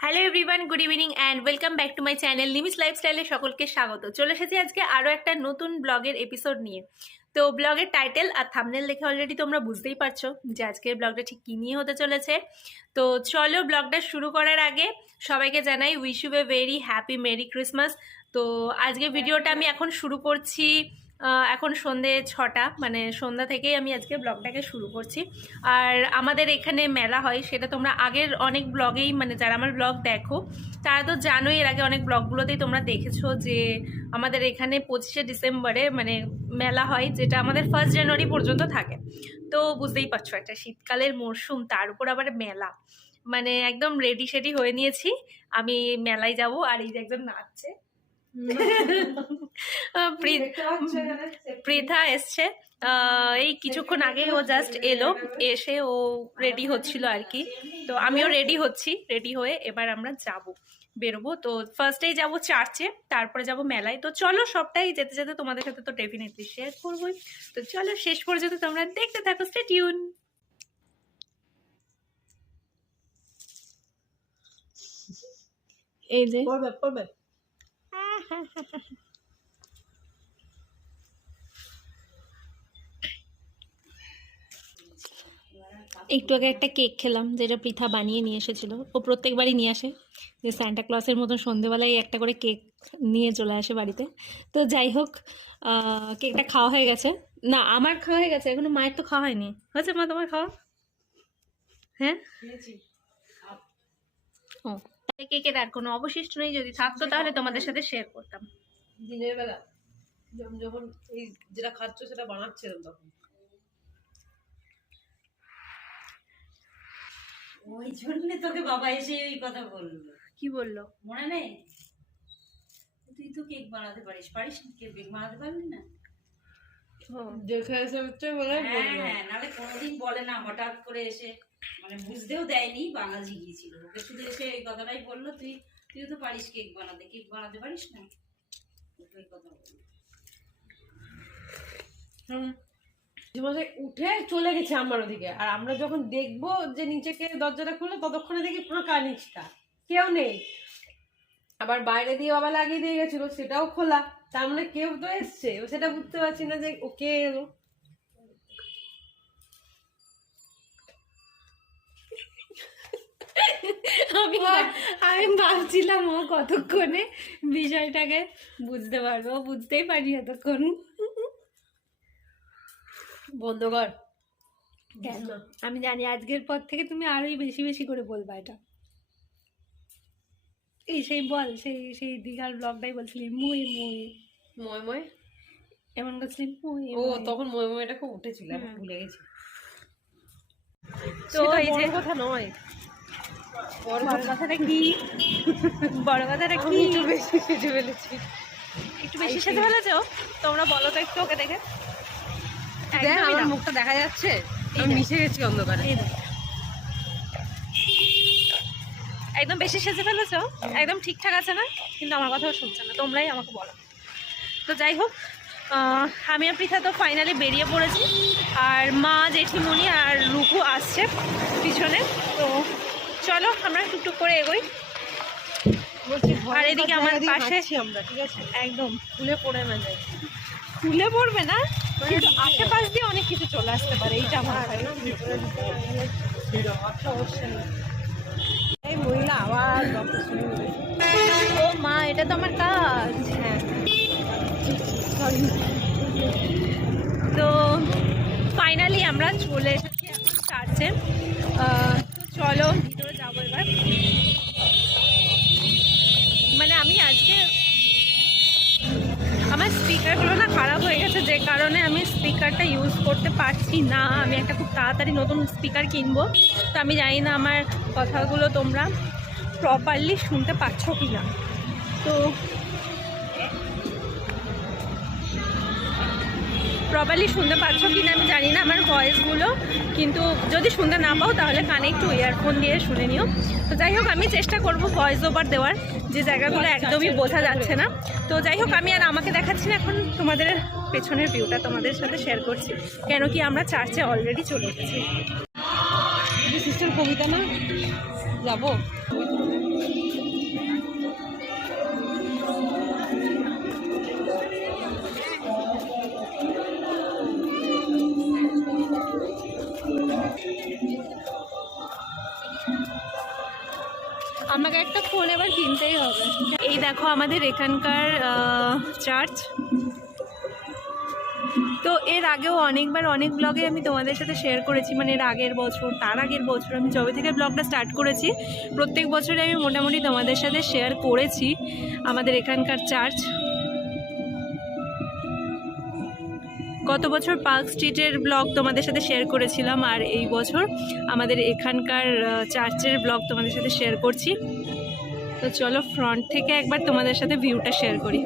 Hello everyone good evening and welcome back to my channel Nimis লাইফস্টাইলে সকলকে স্বাগত। চলে এসেছি আজকে আরও একটা নতুন ব্লগের এপিসোড নিয়ে। তো ব্লগের টাইটেল আর থামনেল দেখে অলরেডি তোমরা বুঝতেই পারছ যে আজকের ব্লগটা ঠিক কী নিয়ে হতে চলেছে। তো চলো ব্লগটা শুরু করার আগে সবাইকে জানাই wish you a very happy merry Christmas তো আজকে ভিডিওটা আমি এখন শুরু করছি এখন সন্ধে ছটা মানে সন্ধ্যা থেকেই আমি আজকে ব্লগটাকে শুরু করছি। আর আমাদের এখানে মেলা হয়, সেটা তোমরা আগের অনেক ব্লগেই মানে যারা আমার ব্লগ দেখো, তারা তো জানোই এর আগে অনেক ব্লগগুলোতেই তোমরা দেখেছ যে আমাদের এখানে পঁচিশে ডিসেম্বরে মানে মেলা হয়, যেটা আমাদের ফার্স্ট জানুয়ারি পর্যন্ত থাকে। তো বুঝতেই পারছ, একটা শীতকালের মরশুম তার উপর আবার মেলা। মানে একদম রেডি সেডি হয়ে নিয়েছি, আমি মেলায় যাব, আর এই যে একজন নাচছে। পৃথা এসছে। আহ, এই কিছুক্ষণ আগে ও জাস্ট এলো এসে ও রেডি হচ্ছিল আর কি। তো আমিও রেডি হচ্ছি রেডি হয়ে এবার আমরা যাব বেরোবো। তো ফার্স্টেই যাব চার্চে তারপরে যাব মেলায়। তো চলো সবটাই যেতে যেতে তোমাদের সাথে তো ডেফিনেটলি শেয়ার করবোই। তো চলো শেষ পর্যন্ত তোমরা দেখতে থাকো স্টে টিউন এই যে পড়বে পড়বে। একটু আগে একটা কেক খেলাম যেটা পৃথা বানিয়ে নিয়ে এসেছিল। ও প্রত্যেকবারই নিয়ে আসে যে স্যান্টা ক্লসের মতন সন্ধেবেলায় একটা করে কেক নিয়ে চলে আসে বাড়িতে। তো যাই হোক কেকটা খাওয়া হয়ে গেছে। না আমার খাওয়া হয়ে গেছে এখনও মায়ের তো খাওয়া হয়নি। হয়েছে মা তোমার খাওয়া? হ্যাঁ? ও। কেকের আর কোনো অবশিষ্ট নেই যদি থাকতো তাহলে তোমাদের সাথে শেয়ার করতাম। দিনের বেলা যখন যখন এই যেটা খাচ্ছ সেটা বানাচ্ছিলাম তখন। ওই জন্য তোকে বাবা এসে ওই কথা বলল। কি বলল? মনে নেই? তুই তো কেক বানাতে পারিস। পারিস না কেক বানাতে পারলি না? দেখে এসে হচ্ছে বলে হ্যাঁ হ্যাঁ নাহলে কোনোদিন বলে না হঠাৎ করে এসে মানে বুঝতেও দেয়নি, বাঙাল ওকে শুধু এসে এই কথাটাই বলল, তুই তো পারিস কেক বানাতে কেক বানাতে পারিস না? কথা বলল। উঠে চলে গেছে আমার ওদিকে। আর আমরা যখন দেখব যে নিচে কে দরজাটা খুলে ততক্ষণে দেখি ফাঁকা নিচটা। কেউ নেই। আবার বাইরে দিয়ে বাবা লাগিয়ে দিয়ে গেছিল, সেটাও খোলা। তার মানে কেউ তো এসছে। সেটা বুঝতে পারছি না যে ও কে এলো। আমি আমি ভাবছিলাম ও কতক্ষণে বিষয়টাকে বুঝতে পারবে। ও বুঝতেই পারি এতক্ষণ। বন্ধ কর। কেন? আমি জানি আজকের পর থেকে তুমি আরোই বেশি বেশি করে বলবা এটা। এই সেই বল সেই সেই দীঘার ব্লগটাই বলছিলি মুই মুই। ময় ময়? এমন করছিলি মুই ও মুই। তখন ময় ময়টা খুব উঠেছিল আমি ভুলে গেছি। তো এই যে কথা নয়। বড় কথাটা কি? বড় কথাটা কি? একটু বেশি সেজে ফেলেছি। একটু বেশি সাথে ফেলেছো? তোমরা বলো তো একটু ওকে দেখে। দেখ আমার মুখটা দেখা যাচ্ছে? আমি। মিশে গেছি অন্ধকারে। একদম বেশি সেজে ফেলেছো? একদম ঠিকঠাক আছে না? কিন্তু আমার কথাও শুনছে না। তোমরাই আমাকে বলো। তো যাই হোক আমি আর পৃথা তো ফাইনালি বেরিয়ে পড়েছি। আর মা জেঠিমণি আর রুকু আসছে পিছনে। তো চলো আমরা টুকটুক করে এগোই। বলছি আর এদিকে আমার পাশে- আমরা ঠিক আছে? একদম। খুলে পড়ে না যায়। খুলে পড়বে না কিন্তু আশেপাশ দিয়ে অনেক কিছু চলে আসতে পারে এইটা আমার ভয়। এই মহিলা আবার ও মা এটা তো আমার কাজ। হ্যাঁ। তো ফাইনালি আমরা চলে এসেছি এখন চার্চে চলো, ভিতরে যাব এবার। মানে আমি আজকে আমার স্পিকারগুলো না খারাপ হয়ে গেছে, যে কারণে আমি স্পিকারটা ইউজ করতে পারছি না। আমি একটা খুব তাড়াতাড়ি নতুন স্পিকার কিনবো। তো আমি জানি না আমার কথাগুলো তোমরা প্রপারলি শুনতে পাচ্ছ কি না তো প্রপারলি শুনতে পাচ্ছ কি না আমি জানি না আমার ভয়েসগুলো কিন্তু যদি শুনতে না পাও তাহলে কানে একটু ইয়ারফোন দিয়ে শুনে নিও। তো যাই হোক আমি চেষ্টা করব ভয়েস ওভার দেওয়ার যে জায়গাগুলো একদমই বোঝা যাচ্ছে না। তো যাই হোক আমি আর আমাকে দেখাচ্ছি না এখন তোমাদের পেছনের ভিউটা তোমাদের সাথে শেয়ার করছি কেন কি আমরা চার্চে অলরেডি চলে এসেছি। সিস্টার কবিতা না? যাব? হবে। এই দেখো আমাদের এখানকার চার্চ তো এর আগেও অনেকবার অনেক ব্লগে আমি তোমাদের সাথে শেয়ার করেছি মানে এর আগের বছর, তার আগের বছর আমি যবে থেকে ব্লগটা স্টার্ট করেছি। প্রত্যেক বছরে আমি মোটামুটি তোমাদের সাথে শেয়ার করেছি আমাদের এখানকার চার্চ গত বছর পার্ক স্ট্রিটের ব্লগ তোমাদের সাথে শেয়ার করেছিলাম, আর এই বছর আমাদের এখানকার চার্চের ব্লগ তোমাদের সাথে শেয়ার করছি। তো চলো ফ্রন্ট থেকে একবার তোমাদের সাথে ভিউটা শেয়ার করি।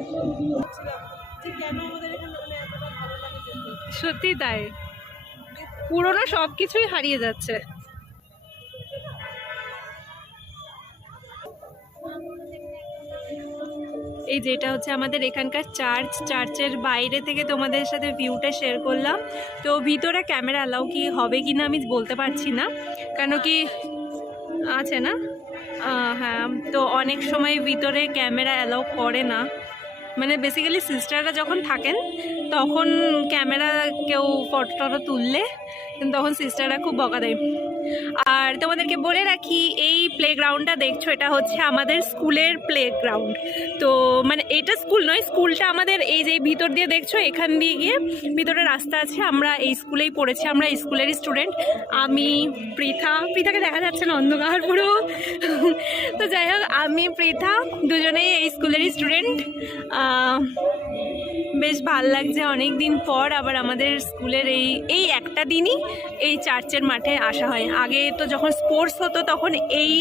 সত্যি তাই? পুরোনো সব কিছুই হারিয়ে যাচ্ছে। এই যেটা হচ্ছে আমাদের এখানকার চার্চ চার্চের বাইরে থেকে তোমাদের সাথে ভিউটা শেয়ার করলাম। তো ভিতরে ক্যামেরা অ্যালাউ কি হবে কি না আমি বলতে পারছি না। কেন কি আছে না? হ্যাঁ তো অনেক সময় ভিতরে ক্যামেরা অ্যালাউ করে না। মানে বেসিক্যালি সিস্টাররা যখন থাকেন, তখন ক্যামেরা কেউ ফটো টটো তুললে, তখন সিস্টাররা খুব বকা দেয়। আর তোমাদেরকে বলে রাখি, এই প্লেগ্রাউন্ডটা দেখছ, এটা হচ্ছে আমাদের স্কুলের প্লেগ্রাউন্ড তো মানে এটা স্কুল নয়, স্কুলটা আমাদের এই যে ভিতর দিয়ে দেখছ, এখান দিয়ে গিয়ে ভিতরে রাস্তা আছে, আমরা এই স্কুলেই পড়েছি, আমরা স্কুলেরই স্টুডেন্ট আমি, পৃথা, পৃথাকে দেখা যাচ্ছে না, অন্ধকার পুরো। তো যাই হোক, আমি, পৃথা, দুজনেই এই স্কুলেরই স্টুডেন্ট বেশ ভালো লাগছে অনেক দিন পর আবার আমাদের স্কুলের এই এই একটা দিনই এই চার্চের মাঠে আসা হয়। আগে তো যখন স্পোর্টস হতো তখন এই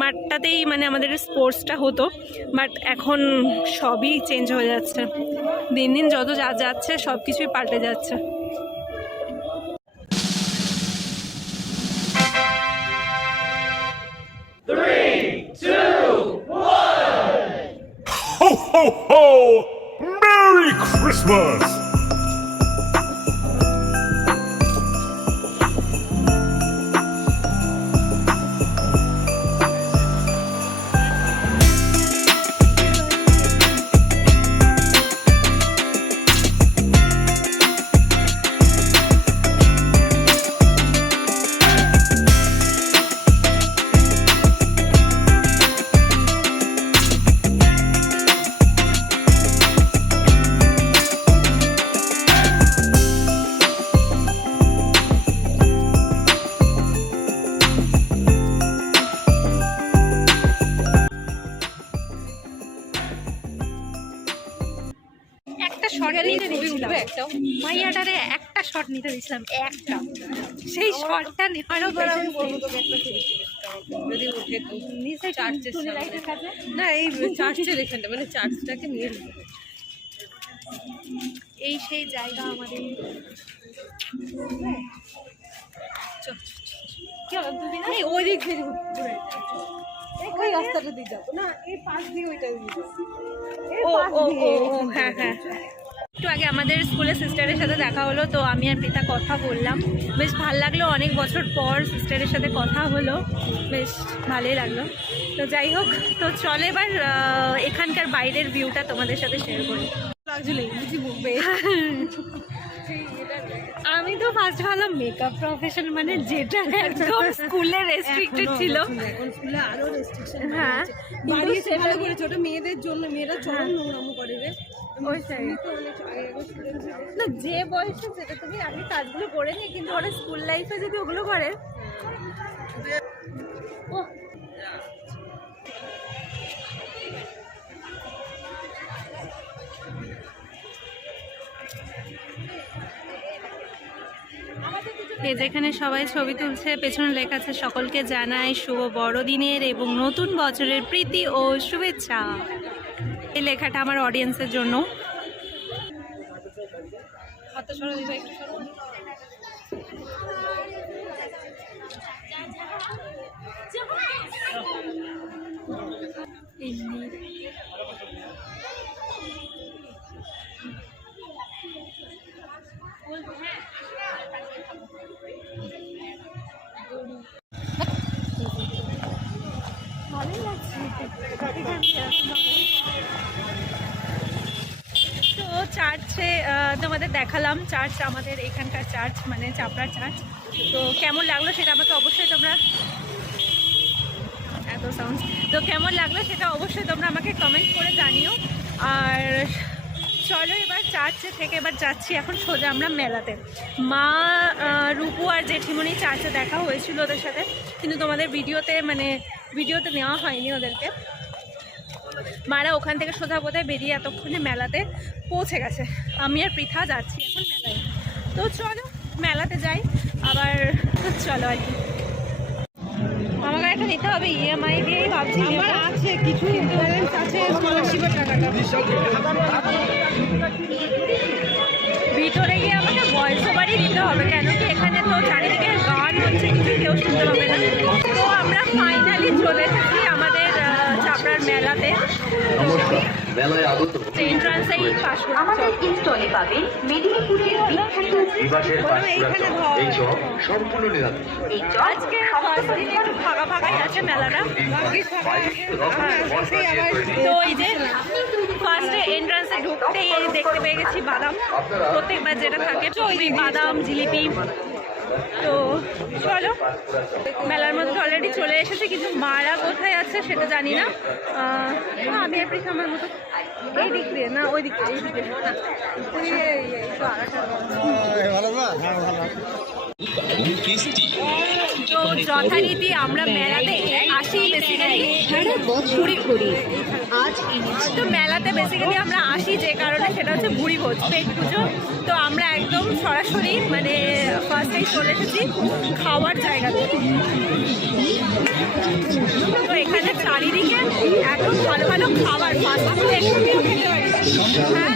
মাঠটাতেই মানে আমাদের স্পোর্টসটা হতো। বাট এখন সবই চেঞ্জ হয়ে যাচ্ছে। দিন দিন যত যা যাচ্ছে সব কিছুই পাল্টে যাচ্ছে। words. দিয়েছিলাম একটা। সেই শটটা নেওয়ারও। যদি উঠে তো চার্চের না এই চার্চের এখানটা মানে চার্চটাকে নিয়ে এই সেই জায়গা আমাদের। ওই দিক থেকে ওই রাস্তাটা দিয়ে যাব। না এই পাশ দিয়ে ওইটা যাব। হ্যাঁ হ্যাঁ। একটু আগে আমাদের স্কুলের সিস্টারের সাথে দেখা হলো তো আমি আর পিতা কথা বললাম। বেশ ভালো লাগল অনেক বছর পর সিস্টারের সাথে কথা হলো। বেশ ভালোই লাগল। তো যাই হোক তো চলে এবার এখানকার বাইরের ভিউটা তোমাদের সাথে শেয়ার করি। আমি তো ফার্স্ট ভাবলাম মেকআপ প্রফেশন মানে যেটা একদম স্কুলে রেস্ট্রিক্টেড ছিল। এখন- এখন স্কুলে আরও রেস্ট্রিকশন হ্যাঁ, ভালো করেছে মেয়েদের জন্য মেয়েরা চরম নোংরামো করে রে। না, যে বয়সে যেটা তুমি আগে কাজগুলো করে নি কিন্তু ওরা স্কুল লাইফে যদি ওগুলো করে ও যেখানে সবাই ছবি তুলছে, পেছনে লেখা আছে, সকলকে জানাই শুভ বড়দিনের এবং নতুন বছরের প্রীতি ও শুভেচ্ছা। এই লেখাটা আমার অডিয়েন্সের জন্য। চার্চে তোমাদের দেখালাম চার্চ, আমাদের এখানকার চার্চ মানে চাপড়ার চার্চ। তো কেমন লাগল সেটা আমাকে অবশ্যই তোমরা এত সাউন্ড তো কেমন লাগল সেটা অবশ্যই তোমরা আমাকে কমেন্ট করে জানিও। আর চলো এবার চার্চে থেকে এবার যাচ্ছি, এখন সোজা আমরা মেলাতে। মা রূপু আর জেঠিমণি চার্চে দেখা হয়েছিল ওদের সাথে, কিন্তু তোমাদের ভিডিওতে মানে ভিডিওতে নেওয়া হয়নি ওদেরকে। মারা ওখান থেকে সোজা কোথায় বেরিয়ে এতক্ষণে মেলাতে। পৌঁছে গেছে। আমি আর পৃথা যাচ্ছি এখন মেলায়। তো চলো মেলাতে যাই। আবার চলো আর কি। আমাকে একটা নিতে হবে ইএমআই দিয়েই ভাবছি। আমার আছে কিছু ব্যালেন্স আছে স্কলারশিপের টাকাটা। ভিতরে গিয়ে আমাকে ভয়েস ওভারই দিতে হবে কেন কি এখানে তো চারিদিকে গান হচ্ছে কিছু কেউ শুনতে পাবে না। তো আমরা ফাইনালি চলে এসেছি মেলাতে। আমাদের স্টলে পাবেন মেদিনীপুরের বিখ্যাত এই চপ সম্পূর্ণ নিরামিষ এই চপ আজকে ফার্স্ট দিন একটু ফাঁকা ফাঁকাই আছে। মেলাটা তো এই যে ফার্স্টে এন্ট্রান্সে ঢুকতেই দেখতে পেয়ে গেছি বাদাম। প্রত্যেকবার যেটা থাকে বাদাম জিলিপি। তো চলো মেলার মধ্যে অলরেডি চলে এসেছে কিন্তু মারা কোথায় আছে সেটা জানি না আমি আর আমার মতো এই দিক দিয়ে না ওই দিক দিয়ে এই দিক দিয়ে তো যথারীতি আমরা মেলাতে আসি বেসিক্যালি ভুড়ি ভুড়ি তো মেলাতে বেসিক্যালি আমরা আসি যে কারণে সেটা হচ্ছে ভুড়ি ভোজ পেট পুজো। তো আমরা একদম সরাসরি মানে ফার্স্টেই চলে এসেছি খাওয়ার জায়গাতে। তো এখানে চারিদিকে এত ভালো ভালো খাবার ফাস্ট ফুড খেতে পারি। হ্যাঁ?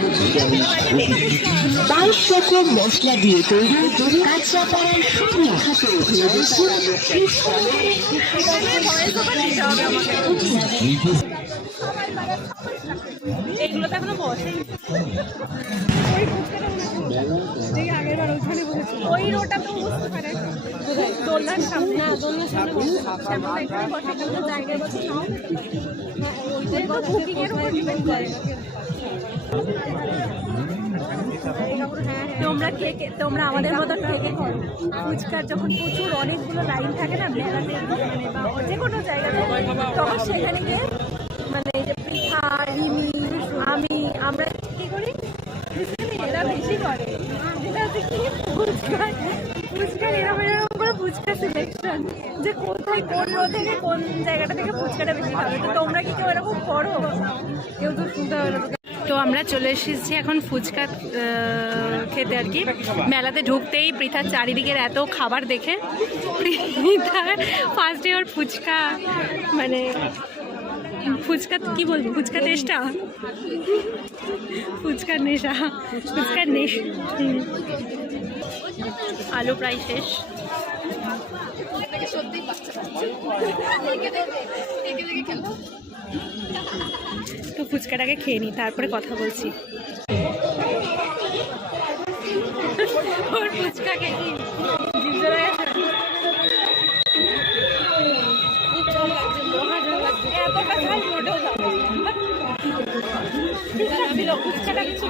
বাইশ রকম মশলা দিয়ে তৈরি কাঁচাপাড়ার শুকনো এখানে ভয়েস ওভার দিতে হবে আমাকে এইগুলো তো এখনও বসেই ওই রোটা তো বুঝতে পারে দোলনার সামনে না দোলনার সামনে বসে তো জায়গায় বসে খাও ওইটাই তো বুকিংয়ের উপর ডিপেন্ড করে তোমরা কে তোমরা আমাদের মতন কে কে করো। ফুচকার যখন প্রচুর অনেকগুলো লাইন থাকে না, মেলাতে মানে বা যে কোনো জায়গাতে, তখন সেখানে গিয়ে মানে এই যে পিঠা রিমি আমি, আমরা কি করি? এরা বেশি করে। কোন থেকে কোন জায়গাটা থেকে ফুচকাটা বেশি খাবে। তো তোমরা কি কেউ এরকম করো? কেউ তো শুনতে তো আমরা চলে এসেছি এখন ফুচকা খেতে আর কি। মেলাতে ঢুকতেই পৃথার চারিদিকের এত খাবার দেখে। পৃথার ফার্স্ট ওর ফুচকা মানে ফুচকা কি বলব? ফুচকা টেস্টটা ফুচকার নেশা, ফুচকার নেশ আলু প্রায় শেষ। তো ফুচকাটাকে খেয়ে নিই তারপরে কথা বলছি।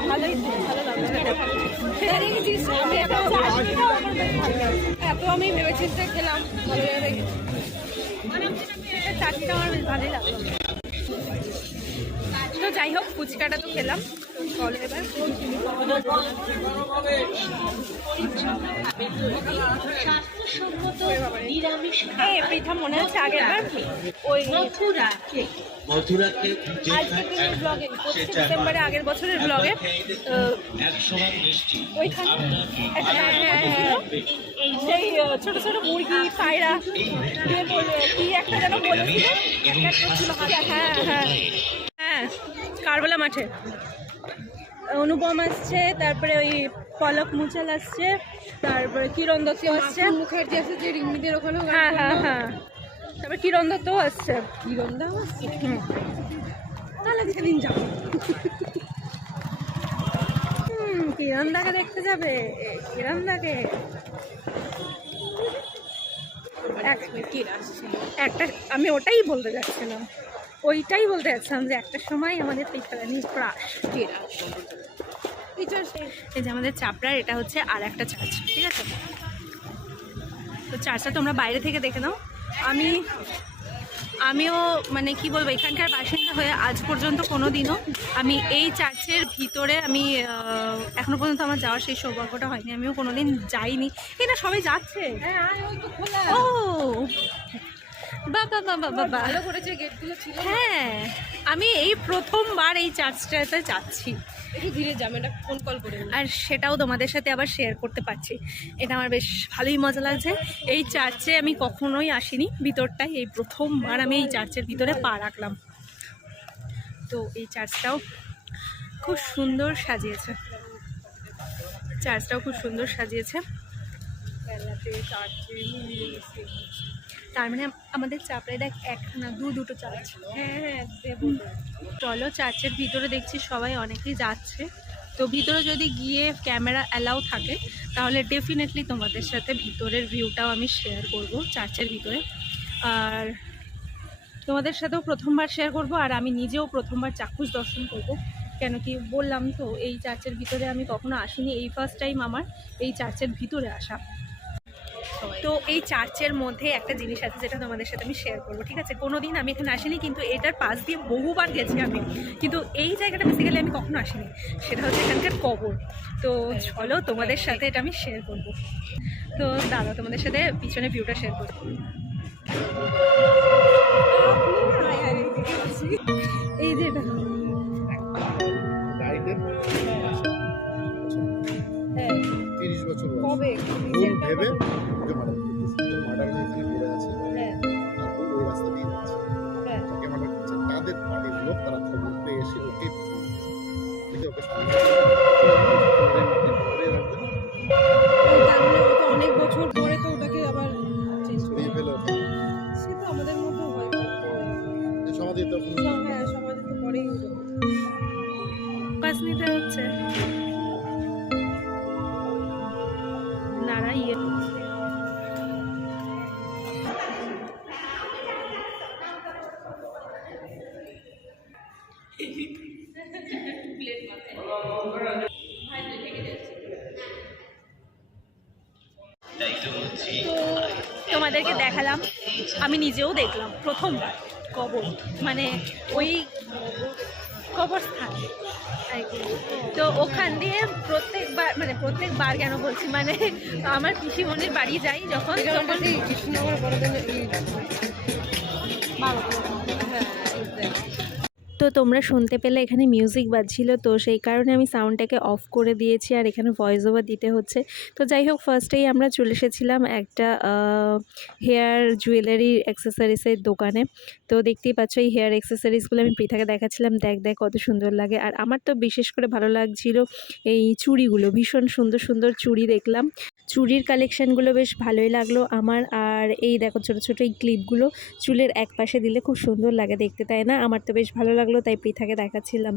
ভালোই ভালো এত আমি ভেবেচিন্তে খেলাম ভালো লেগে চাটনিটা আমার বেশ ভালোই লাগল। যাই হোক ফুচকাটা তো খেলাম। চলো এবার। পৃথা মনে আছে আগের বার ওই ব্লগে ডিসেম্বরে আগের বছরের ব্লগে চাটনি ছিল সেই আহ, ছোট ছোট মুরগি পায়রা কি একটা যেন বলেছিল? একটা হ্যাঁ হ্যাঁ। হ্যাঁ। কারবালা মাঠে। অনুপম আসছে তারপরে ওই পলক মুচাল আসছে তারপরে কিরণ দত্ত আসছে। মুখার্জি আছে যে রিমিদের ওখানেও গান হ্যাঁ হ্যাঁ হ্যাঁ। তারপরে কিরণ দত্তও আসছে। কিরণদাও আছে হুম। তাহলে সেদিন যাব। কিরণ দাকে দেখতে যাবে? কিরণ দাকে? একটা আমি ওটাই বলতে যাচ্ছিলাম। ওইটাই বলতে যাচ্ছিলাম যে একটা সময় আমাদের পিঠারানি ক্রাশ এই যে আমাদের চাপড়ার এটা হচ্ছে আর একটা চার্চ ঠিক আছে? তো চার্চটা তোমরা বাইরে থেকে দেখে নাও। আমি আমিও মানে কি বলব এখানকার বাসিন্দা হয়ে আজ পর্যন্ত কোনো দিনও আমি এই চার্চের ভিতরে আমি এখনও পর্যন্ত আমার যাওয়ার সেই সৌভাগ্যটা হয়নি। আমিও কোনো দিন যাইনি এটা সবাই যাচ্ছে? হ্যাঁ ও! বাবা বাবা বাবা ভালো করেছে গেটগুলো ছিল হ্যাঁ আমি এই প্রথমবার এই চার্চটাতে যাচ্ছি। ধীরে যাবে এটা ফোন কল করে আর সেটাও তোমাদের সাথে আবার শেয়ার করতে পারছি। এটা আমার বেশ ভালোই মজা লাগছে। এই চার্চে আমি কখনোই আসিনি। ভিতরটায় এই প্রথমবার আমি এই চার্চের ভিতরে পা রাখলাম। তো এই চার্চটাও খুব সুন্দর সাজিয়েছে। চার্চটাও খুব সুন্দর সাজিয়েছে। তার মানে আমাদের চাপড়ে দেখ একটা না দু দুটো চার্চ হ্যাঁ হ্যাঁ চলো চার্চের ভিতরে দেখছি সবাই অনেকেই যাচ্ছে। তো ভিতরে যদি গিয়ে ক্যামেরা অ্যালাউ থাকে তাহলে ডেফিনেটলি তোমাদের সাথে ভিতরের ভিউটাও আমি শেয়ার করব চার্চের ভিতরে। আর তোমাদের সাথেও প্রথমবার শেয়ার করব আর আমি নিজেও প্রথমবার চাক্ষুষ দর্শন করব। কেন কি বললাম তো এই চার্চের ভিতরে আমি কখনো আসিনি এই ফার্স্ট টাইম আমার এই চার্চের ভিতরে আসা। তো এই চার্চের মধ্যে একটা জিনিস আছে যেটা তোমাদের সাথে আমি শেয়ার করব, ঠিক আছে? কোনো দিন আমি এখানে আসিনি, কিন্তু এটার পাশ দিয়ে বহুবার গেছি আমি। কিন্তু এই জায়গাটা বেসিক্যালি আমি কখনো আসিনি, সেটা হচ্ছে এখানকার কবর। তো চলো তোমাদের সাথে এটা আমি শেয়ার করব। তো দাদা, তোমাদের সাথে পিছনে ভিউটা শেয়ার করব। এই যে তিরিশ বছর ভেবে মার্ডার করতেছে আমার পিসিমণির বাড়ি যাই যখন তখন কৃষ্ণনগর হ্যাঁ তো তোমরা শুনতে পেলে এখানে মিউজিক বাজছিল, তো সেই কারণে আমি সাউন্ডটাকে অফ করে দিয়েছি আর এখানে ভয়েস ওভার দিতে হচ্ছে। তো যাই হোক ফার্স্টেই আমরা চলে এসেছিলাম একটা হেয়ার জুয়েলারি অ্যাক্সেসরিজের দোকানে। তো দেখতেই পাচ্ছ এই হেয়ার অ্যাক্সেসরিজগুলো আমি পৃথাকে দেখাচ্ছিলাম। দেখ দেখ কত সুন্দর লাগে। আর আমার তো বিশেষ করে ভালো লাগছিল এই চুড়িগুলো। ভীষণ সুন্দর সুন্দর চুড়ি দেখলাম। চুড়ির কালেকশানগুলো বেশ ভালোই লাগল আমার। আর এই দেখো ছোটো ছোটো এই ক্লিপগুলো চুলের এক পাশে দিলে খুব সুন্দর লাগে দেখতে তাই না? আমার তো বেশ ভালো লাগল তাই পৃথাকে দেখাচ্ছিলাম।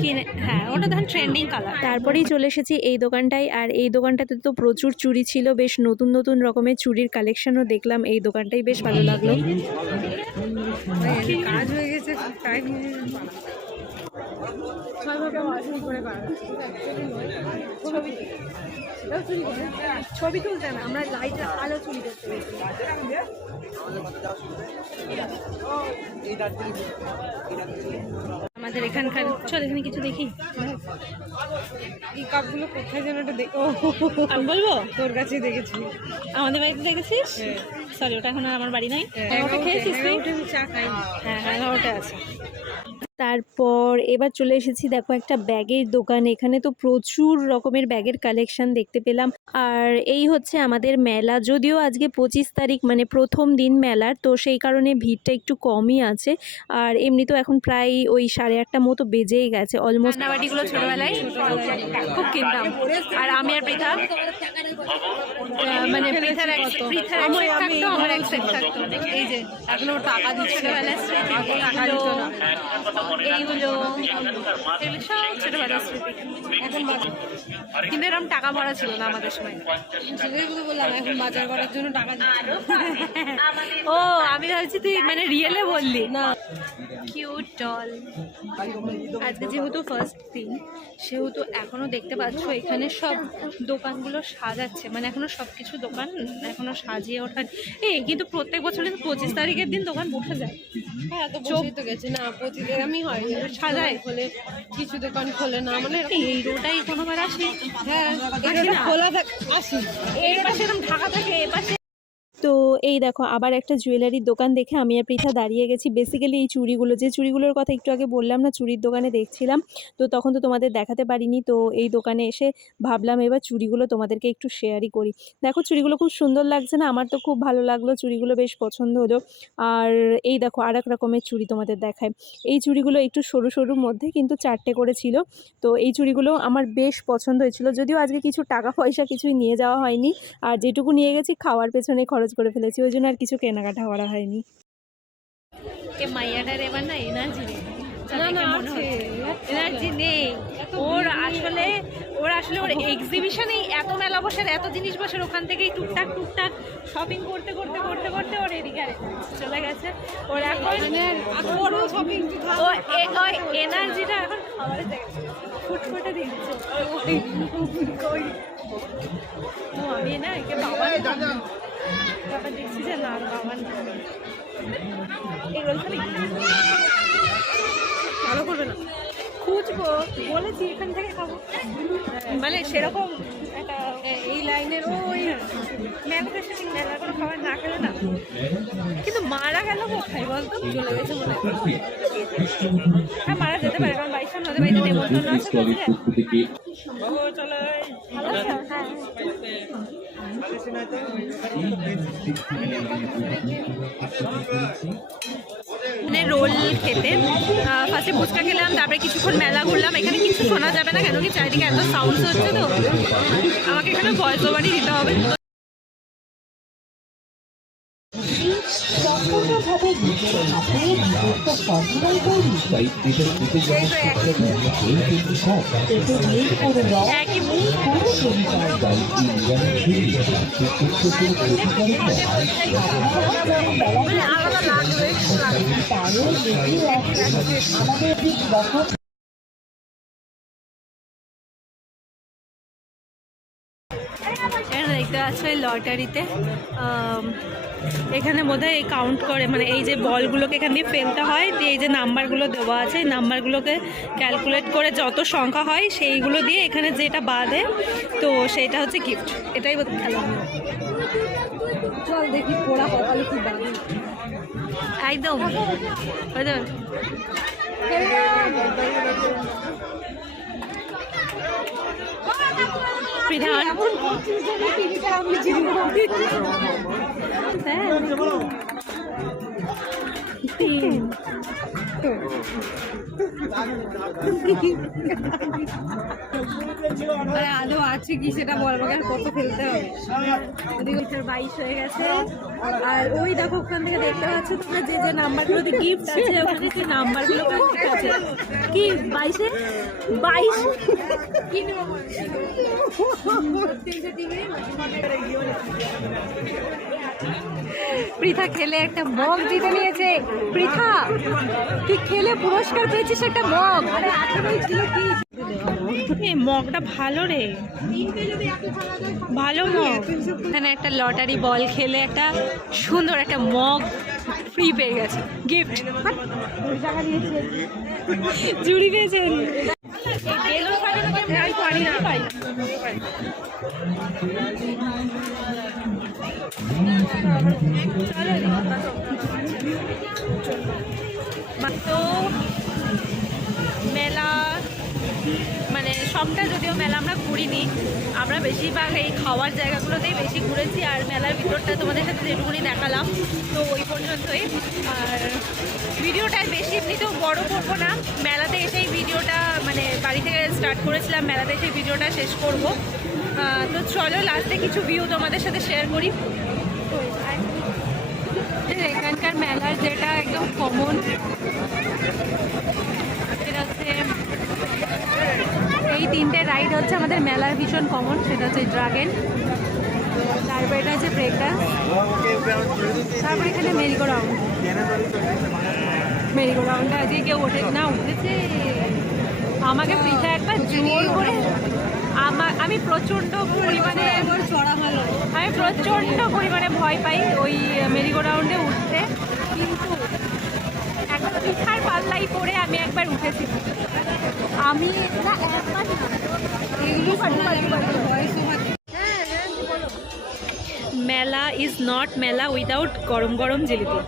কিনে হ্যাঁ ওটা ধর ট্রেন্ডিং কালার তারপরেই চলে এসেছি এই দোকানটায় আর এই দোকানটাতে তো প্রচুর চুড়ি ছিল বেশ নতুন নতুন রকমের চুড়ির কালেকশনও দেখলাম এই দোকানটাই বেশ ভালো লাগল। কাজ হয়ে গেছে। ছবি তুলতে না আমরা লাইট আলো চুরি করতে আমাদের এখানকার চল এখানে কিছু দেখি। এই কাপগুলো কোথায় যেন একটা দেখো আমি বলব? তোর কাছেই দেখেছি। আমাদের বাড়িতে দেখেছিস? হ্যাঁ। সরি ওটা এখন আর আমার বাড়ি নাই। ওটা খেয়েছিস তুই? চা খাই হ্যাঁ হ্যাঁ ওটা আছে। তারপর এবার চলে এসেছি দেখো একটা ব্যাগের দোকান। এখানে তো প্রচুর রকমের ব্যাগের কালেকশন দেখতে পেলাম। আর এই হচ্ছে আমাদের মেলা। যদিও আজকে পঁচিশ তারিখ মানে প্রথম দিন মেলার তো সেই কারণে ভিড়টা একটু কমই আছে। আর এমনি তো এখন প্রায় ওই সাড়ে আটটা মতো বেজেই গেছে অলমোস্ট রান্নাবাটিগুলো ছোটোবেলায় খুব কিনতাম। আর আমি আর পৃথা মানে পৃথার এক পৃথার এক থাকতো আমার এক set থাকতো। এই যে এখন ওর টাকা দিচ্ছে। ছোটবেলার স্মৃতি। এইগুলো সব ছোটবেলার স্মৃতি। এখন বাজার কিন্তু এরকম টাকা ভরা ছিল না আমাদের সময়। বললাম এখন বাজার করার জন্য টাকা ও আমি ভাবছি তুই মানে রিয়েলে বললি। না। কিউট ডল আজকে যেহেতু ফার্স্ট দিন সেহেতু এখনও দেখতে পাচ্ছ এখানে সব দোকানগুলো সাজাচ্ছে। মানে এখনও সব কিছু দোকান এখনও সাজিয়ে ওঠার এই কিন্তু প্রত্যেক বছর কিন্তু পঁচিশ তারিখের দিন দোকান বসে যায়। হ্যাঁ তো গেছে। না প্রতিদিন এরমই হয় সাজায়। খোলে কিছু দোকান খোলে না। মানে এই রোটাই কোনোবার আসে। হ্যাঁ। খোলা থাকে আসি। এই পাশে এরকম ঢাকা থাকে এ পাশে এই দেখো, আবার একটা জুয়েলারির দোকান দেখে আমি আর পৃথা দাঁড়িয়ে গেছি। বেসিক্যালি এই চুড়িগুলো, যে চুড়িগুলোর কথা একটু আগে বললাম না, চুড়ির দোকানে দেখছিলাম, তো তখন তো তোমাদের দেখাতে পারিনি, তো এই দোকানে এসে ভাবলাম এবার চুড়িগুলো তোমাদেরকে একটু শেয়ারই করি। দেখো, চুড়িগুলো খুব সুন্দর লাগছে না? আমার তো খুব ভালো লাগল, চুড়িগুলো বেশ পছন্দ হলো। আর এই দেখো আর এক রকমের চুড়ি তোমাদের দেখায় এই চুড়িগুলো একটু সরু সরুর মধ্যে কিন্তু চারটে করে ছিল, তো এই চুড়িগুলো আমার বেশ পছন্দ হয়েছিল। যদিও আজকে কিছু টাকা পয়সা কিছুই নিয়ে যাওয়া হয়নি, আর যেটুকু নিয়ে গেছি খাওয়ার পেছনে খরচ করে ফেলেছি। ওই জন্য আর কিছু কেনাকাটা করা হয়নি। মাইয়াটার এবার না এনার্জি নেই। না না এনার্জি নেই। ওর আসলে ওর আসলে ওর এক্সিবিশনেই এত মেলা বসে এত জিনিস বসে ওখান থেকেই টুকটাক টুকটাক শপিং করতে করতে করতে করতে ওর এদিকে চলে গেছে। ওর এখন মানে শপিং ও এনার্জিটা এখন খাবারে ফুটফুটে দিচ্ছে। আমি না একে বাবা বাবা দেখছি যে না বাবা এগুলো খালি ভালো করবে না। খুঁজবো বলেছি এখান থেকে খাব। মানে সেরকম একটা এই লাইনের ওই মেলা কোনো খাবার না খেলে না। কিন্তু মারা গেল কোথায় বলতো? চলে গেছে মনে হয়। হ্যাঁ মারা যেতে পারে কারণ বাড়ির সামনে বাড়িতে নেমন্তন্ন আছে বুঝলে? ভালো হ্যাঁ। মানে রোল খেতে। ফার্স্টে ফুচকা খেলাম, তারপরে কিছুক্ষণ মেলা ঘুরলাম। এখানে কিছু শোনা যাবে না, কেন কি চারিদিকে এত সাউন্ড হচ্ছে তো। আমাকে এখানে ভয়েস ওভারই দিতে হবে। সম্পূর্ণভাবে নিজের হাতে নিজস্ব ফর্মুলায় তৈরি। এতে নীল কোনো রং একই কোনো পরিচয় আমাদের ঠিক বছর দেখতে পাচ্ছ এই লটারিতে এখানে বোধহয় এই কাউন্ট করে মানে এই যে বলগুলোকে এখান দিয়ে ফেলতে হয় দিয়ে এই যে নাম্বারগুলো দেওয়া আছে এই নাম্বারগুলোকে ক্যালকুলেট করে যত সংখ্যা হয় সেইগুলো দিয়ে এখানে যেটা বাঁধে তো সেটা হচ্ছে গিফট এটাই বোধ খেলা। চল দেখি পোড়া কপালে কি বাড়ি একদম। বিধান। হ্যাঁ তিন। আদৌ আছে কি সেটা বল আমাকে আর কত ফেলতে হবে? ওদিকে বাইশ হয়ে গেছে। আর ওই দেখো, ওখান থেকে দেখতে পাচ্ছ তোমরা যে যে নাম্বারগুলোতে গিফট আছে, ওখানে সেই নাম্বারগুলো ঠিক আছে। কি, বাইশে? বাইশ? পৃথা খেলে একটা মগ জিতে নিয়েছে। পৃথা তুই খেলে পুরস্কার পেয়েছিস একটা মগ। আরে মগটা ভালো রে। ভালো মগ। এখানে একটা লটারি বল খেলে একটা সুন্দর একটা মগ ফ্রি পেয়ে গেছে। গিফট জুড়ি পেয়েছেন পারি না। তো মেলা মানে সবটা যদিও মেলা আমরা ঘুরিনি, আমরা বেশিরভাগ এই খাওয়ার জায়গাগুলোতেই বেশি ঘুরেছি, আর মেলার ভিতরটা তোমাদের সাথে যেটুকুনি দেখালাম, তো ওই পর্যন্তই। আর ভিডিওটা বেশি এমনিতেও বড় করব না, মেলাতে এসেই ভিডিওটা মানে বাড়ি থেকে স্টার্ট করেছিলাম, মেলাতে এসে ভিডিওটা শেষ করব। তো চলো লাস্টে কিছু ভিউ তোমাদের সাথে শেয়ার করি। যেটা একদম কমন এই তিনটে রাইড হচ্ছে আমাদের মেলার ভীষণ কমন সেটা হচ্ছে ড্রাগেন তারপরে এটা হচ্ছে ব্রেকডান্স তারপরে এখানে মেরিগো রাউন্ড মেরিগো রাউন্ডটা আজকে কেউ ওঠে না উঠেছে। আমাকে পিঠা একবার জোর করে আমি প্রচণ্ড পরিমাণে আমি প্রচণ্ড পরিমাণে ভয় পাই ওই মেরিগো রাউন্ডে উঠতে। পিঠার পাল্লাই পরে আমি একবার উঠেছি। আমি না একবার মেলা ইজ নট মেলা উইদাউট গরম গরম জিলিপি।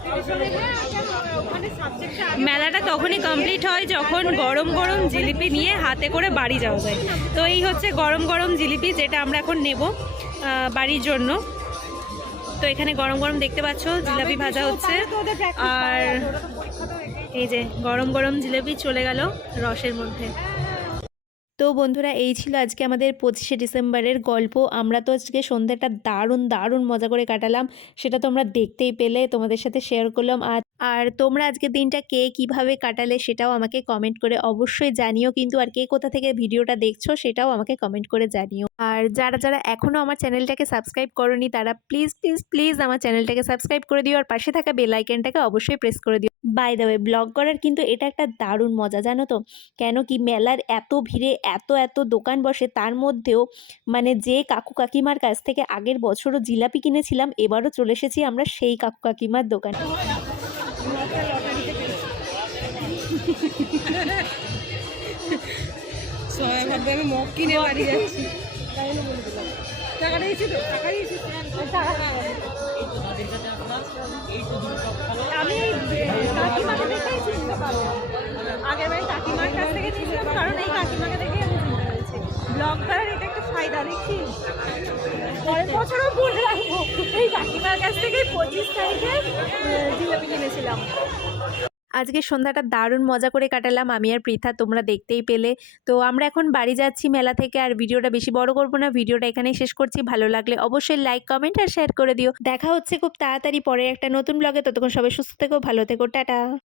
মেলাটা তখনই কমপ্লিট হয় যখন গরম গরম জিলিপি নিয়ে হাতে করে বাড়ি যাওয়া যায়। তো এই হচ্ছে গরম গরম জিলিপি যেটা আমরা এখন নেব বাড়ির জন্য। তো এখানে গরম গরম দেখতে পাচ্ছ জিলাপি ভাজা হচ্ছে। আর এই যে গরম গরম জিলেপি চলে গেল রসের মধ্যে। তো বন্ধুরা, এই ছিল আজকে আমাদের পঁচিশে ডিসেম্বরের গল্প। আমরা তো আজকে সন্ধ্যাটা দারুণ দারুণ মজা করে কাটালাম। সেটা তো আমরা দেখতেই পেলে। তোমাদের সাথে শেয়ার করলাম। আর আর তোমরা আজকে দিনটা কে কীভাবে কাটালে সেটাও আমাকে কমেন্ট করে অবশ্যই জানিও। কিন্তু আর কে কোথা থেকে ভিডিওটা দেখছ সেটাও আমাকে কমেন্ট করে জানিও। আর যারা যারা এখনও আমার চ্যানেলটাকে সাবস্ক্রাইব করনি তারা প্লিজ প্লিজ প্লিজ আমার চ্যানেলটাকে সাবস্ক্রাইব করে দিও। আর পাশে থাকা বেল আইকনটাকে অবশ্যই প্রেস করে দিও। বাই দ্য ওয়ে ব্লগ করার কিন্তু এটা একটা দারুণ মজা, জানো তো? কেন কি মেলার এত ভিড়ে, এত এত দোকান বসে, তার মধ্যেও মানে যে কাকু কাকিমার কাছ থেকে আগের বছরও জিলাপি কিনেছিলাম, এবারও চলে এসেছি আমরা সেই কাকু কাকিমার দোকানে। সবাই ভাববে আমি মগ কিনে বাড়ি যাচ্ছি। বলে টাকা দিয়েছি তো টাকা দিয়েছি আমি কাকিমাকে দেখেই চিনতে পারব। আগের বারে কাকিমার কাছ থেকে ছিলাম কারণ এই কাকিমাকে দেখেই আমি চিনতে পেরেছি। ব্লগ করার এটা একটা ফায়দা দেখছিস পরের বছরও মনে রাখব। এই কাকিমার কাছ থেকেই পঁচিশ তারিখে জিলাপি কিনেছিলাম। আজকে সন্ধ্যাটা দারুণ মজা করে কাটালাম। আমি আর পৃথা, তোমরা দেখতেই পেলে। তো আমরা এখন বাড়ি যাচ্ছি মেলা থেকে। আর ভিডিওটা বেশি বড় করব না। ভিডিওটা এখানেই শেষ করছি। ভালো লাগলে অবশ্যই লাইক কমেন্ট আর শেয়ার করে দিও। দেখা হচ্ছে খুব তাড়াতাড়ি পরে একটা নতুন ব্লগে ততক্ষণ সবাই সুস্থ থেকো, ভালো থেকো, টাটা।